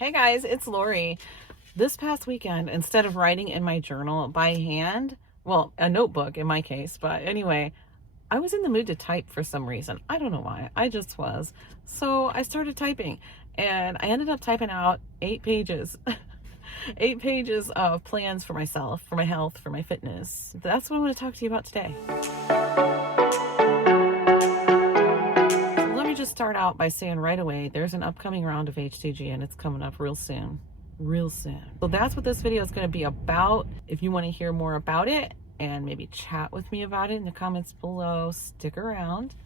Hey guys, it's Lori. This past weekend, instead of writing in my journal by hand, well, a notebook in my case, but anyway, I was in the mood to type for some reason. I don't know why. I just was. So I started typing and I ended up typing out 8 pages. 8 pages of plans for myself, for my health, for my fitness. That's what I want to talk to you about today. Let me just start out by saying right away, there's an upcoming round of hCG and it's coming up real soon. So that's what this video is going to be about. If you want to hear more about it and maybe chat with me about it in the comments below, stick around.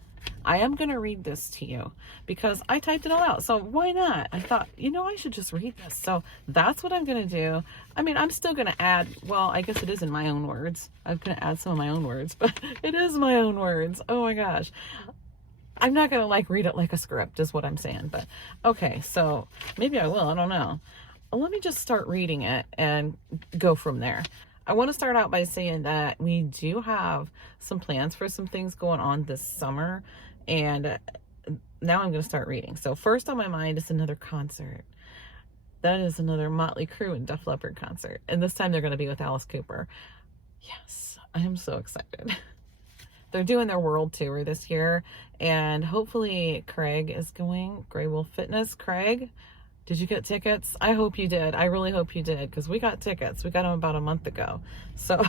I am going to read this to you because I typed it all out. So why not? I thought, I should just read this. So that's what I'm going to do. I mean, I'm still going to add, well, I guess it is in my own words. I'm going to add some of my own words, but it is my own words. Oh my gosh. I'm not going to read it like a script is what I'm saying, but okay. So maybe I will, I don't know. Let me just start reading it and go from there. I want to start out by saying that we do have some plans for some things going on this summer, and now I'm going to start reading. So first on my mind is another concert. That is another Motley Crue and Def Leppard concert, and this time they're going to be with Alice Cooper. Yes, I am so excited. They're doing their world tour this year, and hopefully Craig is going. Grey Wolf Fitness. Craig, did you get tickets? I hope you did. I really hope you did, because we got tickets. We got them about a month ago. So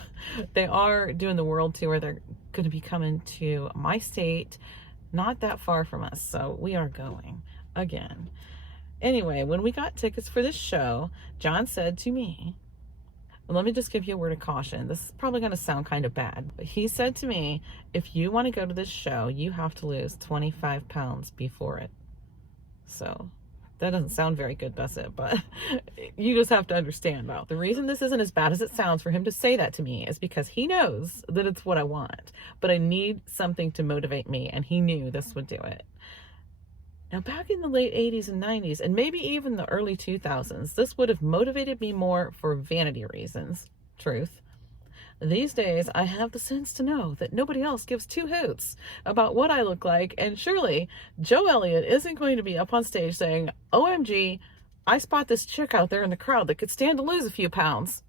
they are doing the world tour. They're going to be coming to my state, not that far from us. So we are going again. Anyway, when we got tickets for this show, John said to me, let me just give you a word of caution. This is probably going to sound kind of bad, but he said to me, if you want to go to this show, you have to lose 25 pounds before it. So that doesn't sound very good, does it? But you just have to understand, though. The reason this isn't as bad as it sounds for him to say that to me is because he knows that it's what I want, but I need something to motivate me, and he knew this would do it. Now, back in the late 80s and 90s, and maybe even the early 2000s, this would have motivated me more for vanity reasons. Truth. These days, I have the sense to know that nobody else gives two hoots about what I look like, and surely Joe Elliott isn't going to be up on stage saying, OMG, I spot this chick out there in the crowd that could stand to lose a few pounds.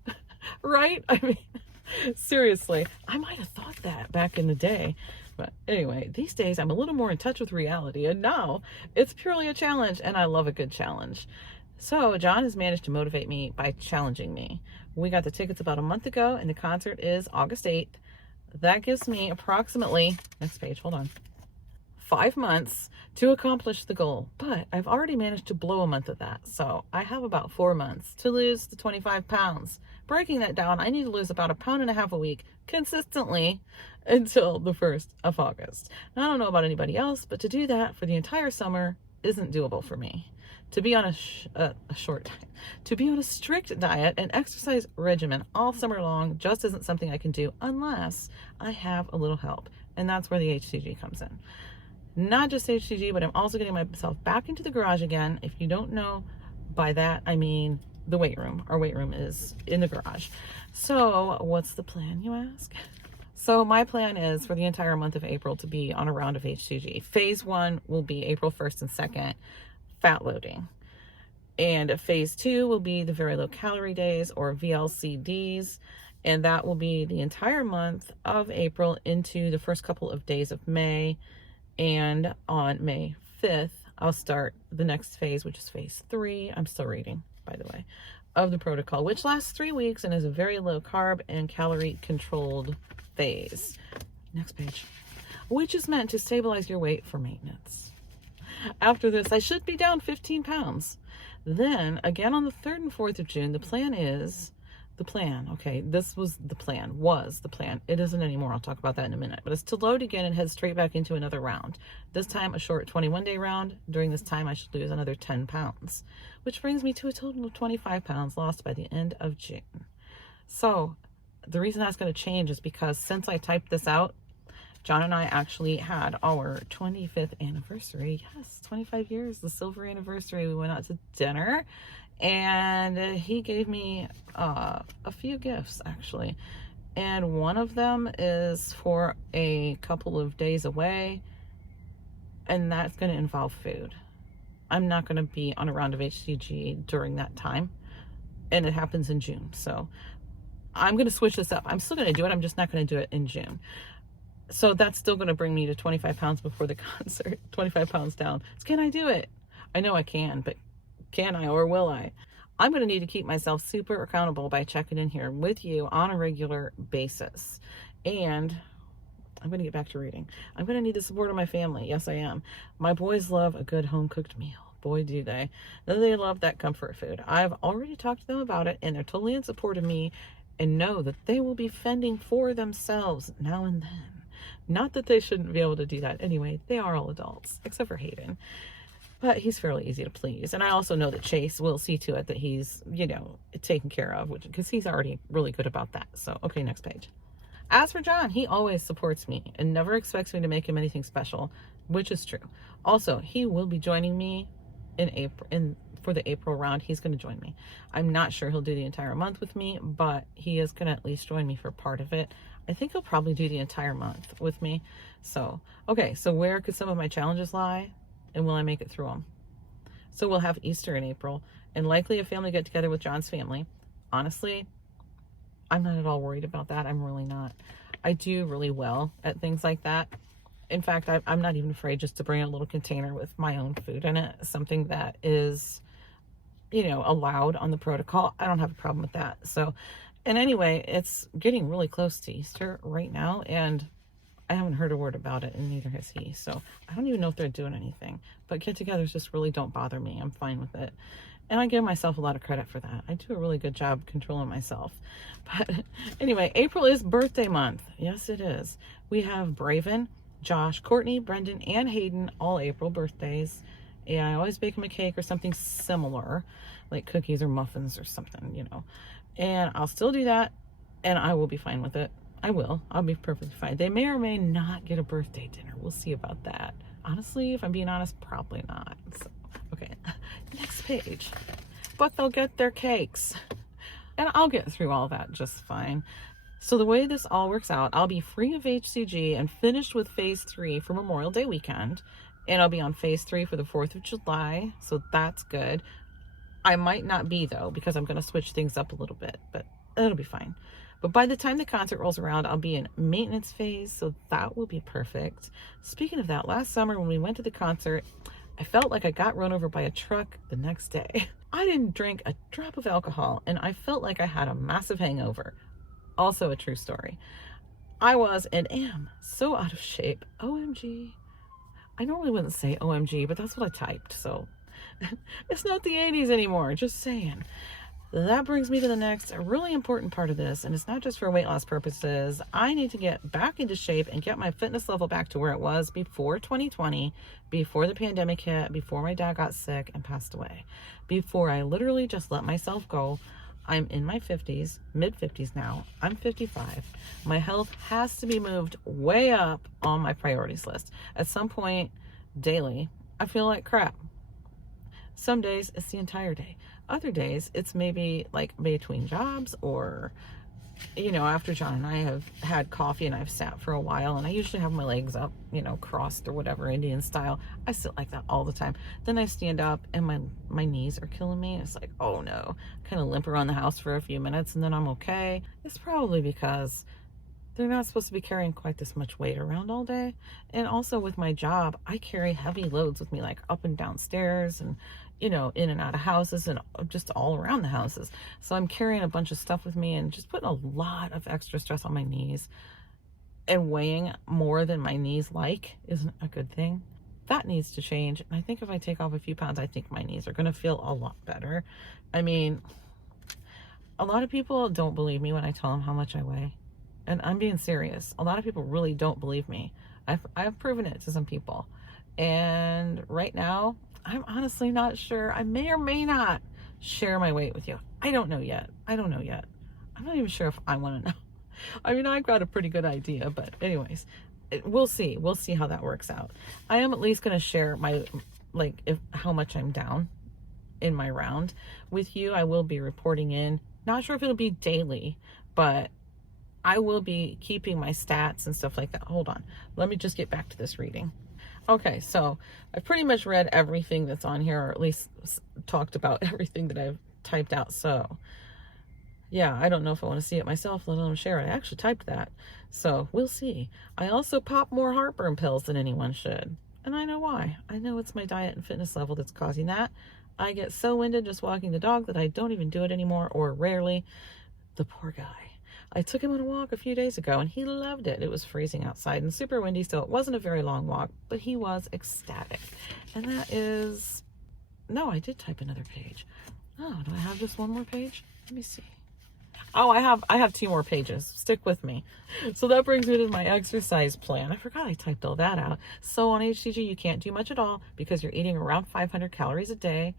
Right? I mean, seriously, I might have thought that back in the day. But anyway, these days I'm a little more in touch with reality, and now it's purely a challenge, and I love a good challenge. So John has managed to motivate me by challenging me. We got the tickets about a month ago, and the concert is August 8th. That gives me approximately, next page, hold on, 5 months to accomplish the goal. But I've already managed to blow a month of that. So I have about 4 months to lose the 25 pounds. Breaking that down, I need to lose about 1.5 pounds a week consistently until the 1st of August. Now, I don't know about anybody else, but to do that for the entire summer isn't doable for me. To be on to be on a strict diet and exercise regimen all summer long just isn't something I can do unless I have a little help. And that's where the hCG comes in. Not just hCG, but I'm also getting myself back into the garage again. If you don't know, by that I mean the weight room. Our weight room is in the garage. So what's the plan, you ask? So my plan is for the entire month of April to be on a round of hCG. Phase 1 will be April 1st and 2nd. Fat loading, and phase 2 will be the very low calorie days, or VLCDs, and that will be the entire month of April into the first couple of days of May. And on May 5th I'll start the next phase, which is phase 3. I'm still reading, by the way, of the protocol, which lasts 3 weeks and is a very low carb and calorie controlled phase. Next page. Which is meant to stabilize your weight for maintenance. After this, I should be down 15 pounds. Then, again on the 3rd and 4th of June, okay, this was the plan. It isn't anymore. I'll talk about that in a minute. But it's to load again and head straight back into another round. This time, a short 21-day round. During this time, I should lose another 10 pounds, which brings me to a total of 25 pounds lost by the end of June. So, the reason that's going to change is because since I typed this out, John and I actually had our 25th anniversary. Yes, 25 years, the silver anniversary. We went out to dinner, and he gave me a few gifts, actually. And one of them is for a couple of days away, and that's going to involve food. I'm not going to be on a round of hCG during that time. And it happens in June. So I'm going to switch this up. I'm still going to do it. I'm just not going to do it in June. So that's still going to bring me to 25 pounds before the concert, 25 pounds down. So can I do it? I know I can, but can I or will I? I'm going to need to keep myself super accountable by checking in here with you on a regular basis. And I'm going to get back to reading. I'm going to need the support of my family. Yes, I am. My boys love a good home-cooked meal. Boy, do they. They love that comfort food. I've already talked to them about it, and they're totally in support of me and know that they will be fending for themselves now and then. Not that they shouldn't be able to do that anyway. They are all adults, except for Hayden. But he's fairly easy to please. And I also know that Chase will see to it that he's, you know, taken care of, because he's already really good about that. So, okay, next page. As for John, he always supports me and never expects me to make him anything special, which is true. Also, he will be joining me in April, for the April round. He's going to join me. I'm not sure he'll do the entire month with me, but he is going to at least join me for part of it. I think he'll probably do the entire month with me. So, okay, so where could some of my challenges lie? And will I make it through them? So we'll have Easter in April and likely a family get together with John's family. Honestly, I'm not at all worried about that. I'm really not. I do really well at things like that. In fact, I'm not even afraid just to bring a little container with my own food in it. Something that is, you know, allowed on the protocol. I don't have a problem with that. So, and anyway, it's getting really close to Easter right now, and I haven't heard a word about it, and neither has he. So I don't even know if they're doing anything. But get-togethers just really don't bother me. I'm fine with it. And I give myself a lot of credit for that. I do a really good job controlling myself. But anyway, April is birthday month. Yes, it is. We have Braven, Josh, Courtney, Brendan, and Hayden, all April birthdays. And I always bake them a cake or something similar, like cookies or muffins or something, you know. And I'll still do that, and I will be fine with it. I will. I'll be perfectly fine. They may or may not get a birthday dinner. We'll see about that. Honestly, if I'm being honest, probably not. So, okay, next page. But they'll get their cakes. And I'll get through all that just fine. So the way this all works out, I'll be free of hCG and finished with phase 3 for Memorial Day weekend. And I'll be on phase 3 for the 4th of July. So that's good. I might not be, though, because I'm going to switch things up a little bit. But it'll be fine. But by the time the concert rolls around, I'll be in maintenance phase, so that will be perfect. Speaking of that, last summer when we went to the concert, I felt like I got run over by a truck the next day. I didn't drink a drop of alcohol, and I felt like I had a massive hangover. Also a true story. I was and am so out of shape. OMG. I normally wouldn't say OMG, but that's what I typed, so it's not the 80s anymore, just saying. That brings me to the next really important part of this, and it's not just for weight loss purposes. I need to get back into shape and get my fitness level back to where it was before 2020, before the pandemic hit, before my dad got sick and passed away, before I literally just let myself go. I'm in my 50s, mid-50s now. I'm 55. My health has to be moved way up on my priorities list. At some point daily, I feel like crap. Some days it's the entire day. Other days it's maybe like between jobs, or, you know, after John and I have had coffee and I've sat for a while, and I usually have my legs up, you know, crossed or whatever, Indian style. I sit like that all the time. Then I stand up and my knees are killing me. It's like, oh no, kind of limp around the house for a few minutes and then I'm okay. It's probably because they're not supposed to be carrying quite this much weight around all day. And also with my job, I carry heavy loads with me, like up and down stairs and, you know, in and out of houses and just all around the houses. So I'm carrying a bunch of stuff with me and just putting a lot of extra stress on my knees. And weighing more than my knees like isn't a good thing. That needs to change. And I think if I take off a few pounds, I think my knees are going to feel a lot better. I mean, a lot of people don't believe me when I tell them how much I weigh. And I'm being serious. A lot of people really don't believe me. I've proven it to some people. And right now, I'm honestly not sure. I may or may not share my weight with you. I don't know yet. I'm not even sure if I want to know. I mean, I've got a pretty good idea, but anyways, we'll see. We'll see how that works out. I am at least going to share my, how much I'm down in my round with you. I will be reporting in. Not sure if it'll be daily, but I will be keeping my stats and stuff like that. Hold on. Let me just get back to this reading. Okay, so I pretty much read everything that's on here, or at least talked about everything that I've typed out. So yeah, I don't know if I want to see it myself, let alone share it. I actually typed that. So we'll see. I also pop more heartburn pills than anyone should. And I know why. I know it's my diet and fitness level that's causing that. I get so winded just walking the dog that I don't even do it anymore, or rarely. The poor guy. I took him on a walk a few days ago and he loved it. It was freezing outside and super windy, so it wasn't a very long walk, but he was ecstatic. And that is... No, I did type another page. Oh, do I have just one more page? Let me see. Oh, I have 2 more pages. Stick with me. So that brings me to my exercise plan. I forgot I typed all that out. So on hCG, you can't do much at all because you're eating around 500 calories a day.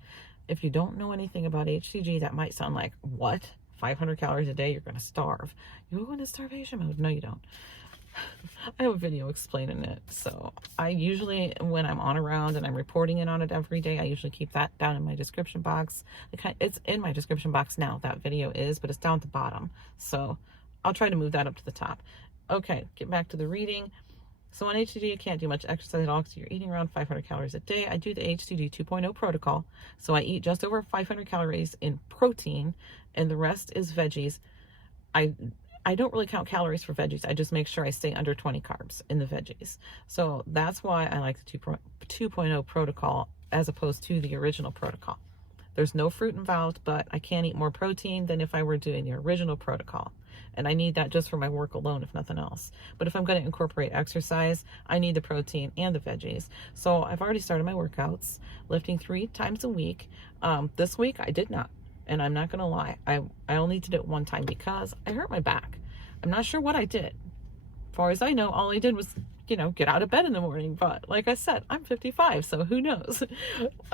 If you don't know anything about hCG, that might sound like, what? 500 calories a day? You're going to starve. You go into starvation mode. No, you don't. I have a video explaining it. So I usually, when I'm on around and I'm reporting it on it every day, I usually keep that down in my description box. It's in my description box now, that video is, but it's down at the bottom. So I'll try to move that up to the top. Okay, get back to the reading. So on hCG, you can't do much exercise at all because you're eating around 500 calories a day. I do the hCG 2.0 protocol. So I eat just over 500 calories in protein and the rest is veggies. I don't really count calories for veggies. I just make sure I stay under 20 carbs in the veggies. So that's why I like the 2.0 protocol as opposed to the original protocol. There's no fruit involved, but I can eat more protein than if I were doing the original protocol. And I need that just for my work alone, if nothing else. But if I'm going to incorporate exercise, I need the protein and the veggies. So I've already started my workouts, lifting 3 times a week. This week I did not. And I'm not going to lie, I only did it one time because I hurt my back. I'm not sure what I did. As far as I know, all I did was, get out of bed in the morning. But like I said, I'm 55, so who knows?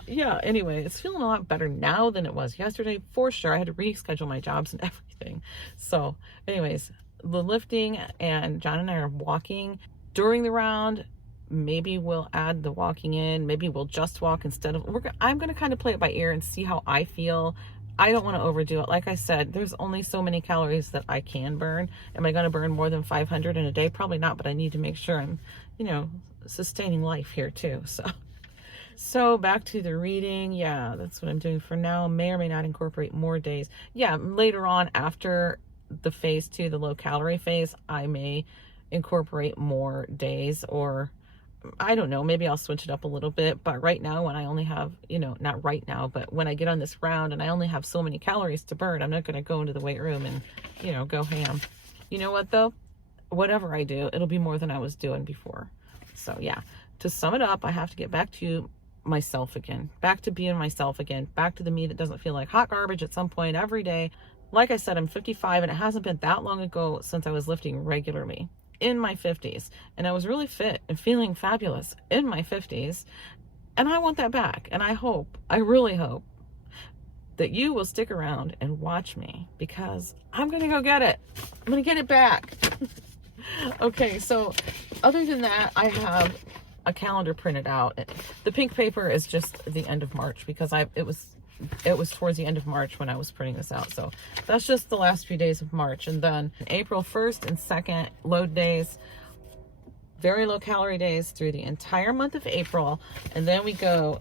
Yeah, anyway, it's feeling a lot better now than it was yesterday, for sure. I had to reschedule my jobs and everything. So anyways, the lifting, and John and I are walking during the round. Maybe we'll add the walking in. Maybe we'll just walk instead of... I'm going to kind of play it by ear and see how I feel. I don't want to overdo it. Like I said, there's only so many calories that I can burn. Am I going to burn more than 500 in a day? Probably not, but I need to make sure I'm, sustaining life here too. So back to the reading. Yeah, that's what I'm doing for now. May or may not incorporate more days. Yeah, later on after the phase 2, the low calorie phase, I may incorporate more days, or I don't know, maybe I'll switch it up a little bit. But right now, when I only have, not right now, but when I get on this round and I only have so many calories to burn, I'm not going to go into the weight room and, go ham. You know what though? Whatever I do, it'll be more than I was doing before. So yeah, to sum it up, I have to get back to myself again, back to being myself again, back to the me that doesn't feel like hot garbage at some point every day. Like I said, I'm 55 and it hasn't been that long ago since I was lifting regularly. In my 50s, and I was really fit and feeling fabulous in my 50s, and I want that back. And I really hope that you will stick around and watch me, because I'm gonna go get it. I'm gonna get it back. Okay, so other than that, I have a calendar printed out. The pink paper is just the end of March, because it was towards the end of March when I was printing this out. So that's just the last few days of March. And then April 1st and 2nd, load days, very low calorie days through the entire month of April. And then we go,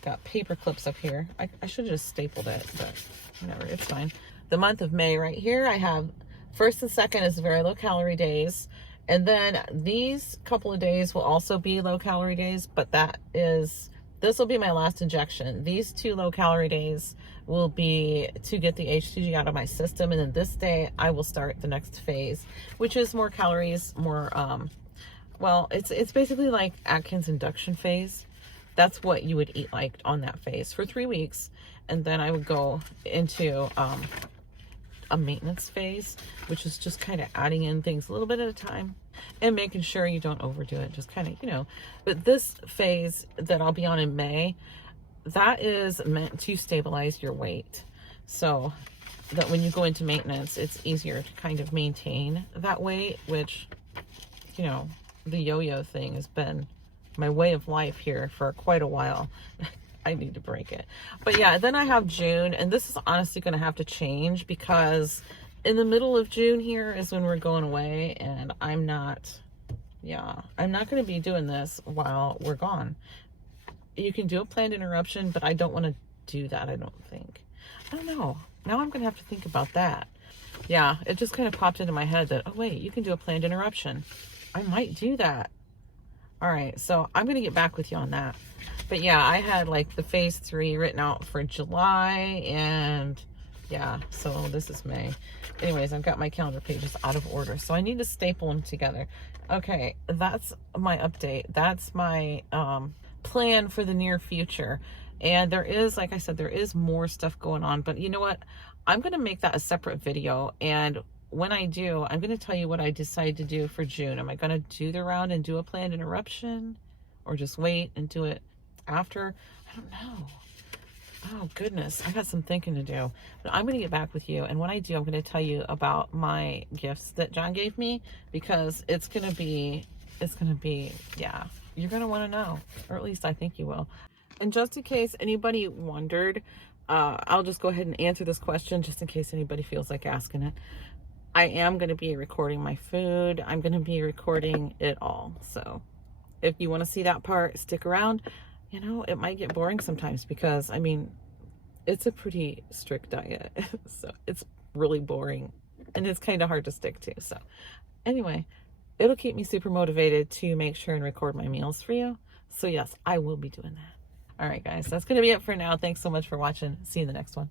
got paper clips up here. I should have just stapled it, but whatever, it's fine. The month of May right here, I have 1st and 2nd is very low calorie days. And then these couple of days will also be low calorie days, but this will be my last injection. These 2 low calorie days will be to get the hCG out of my system. And then this day I will start the next phase, which is more calories, more, well, it's basically like Atkins induction phase. That's what you would eat like on that phase for 3 weeks. And then I would go into, a maintenance phase, which is just kind of adding in things a little bit at a time and making sure you don't overdo it. Just kind of, but this phase that I'll be on in May, that is meant to stabilize your weight. So that when you go into maintenance, it's easier to kind of maintain that weight, which, the yo-yo thing has been my way of life here for quite a while. I need to break it. But yeah, then I have June, and this is honestly going to have to change, because in the middle of June here is when we're going away, and I'm not Yeah, I'm not going to be doing this while we're gone. You can do a planned interruption, but I don't want to do that, I don't think. I don't know. Now I'm going to have to think about that. Yeah, it just kind of popped into my head that, oh wait, you can do a planned interruption. I might do that. All right, so I'm going to get back with you on that. But yeah, I had like the phase 3 written out for July, and yeah, so this is May. Anyways, I've got my calendar pages out of order, so I need to staple them together. Okay, that's my update. That's my plan for the near future. And there is, like I said, there is more stuff going on, but you know what? I'm going to make that a separate video, and when I do, I'm going to tell you what I decide to do for June. Am I going to do the round and do a planned interruption, or just wait and do it after? I don't know. Oh goodness, I got some thinking to do. But I'm going to get back with you, and when I do, I'm going to tell you about my gifts that John gave me, because it's going to be, yeah, you're going to want to know, or at least I think you will. And just in case anybody wondered, I'll just go ahead and answer this question just in case anybody feels like asking it. I am going to be recording my food. I'm going to be recording it all. So if you want to see that part, stick around. You know, it might get boring sometimes because, I mean, it's a pretty strict diet. So it's really boring and it's kind of hard to stick to. So anyway, it'll keep me super motivated to make sure and record my meals for you. So yes, I will be doing that. All right, guys, that's going to be it for now. Thanks so much for watching. See you in the next one.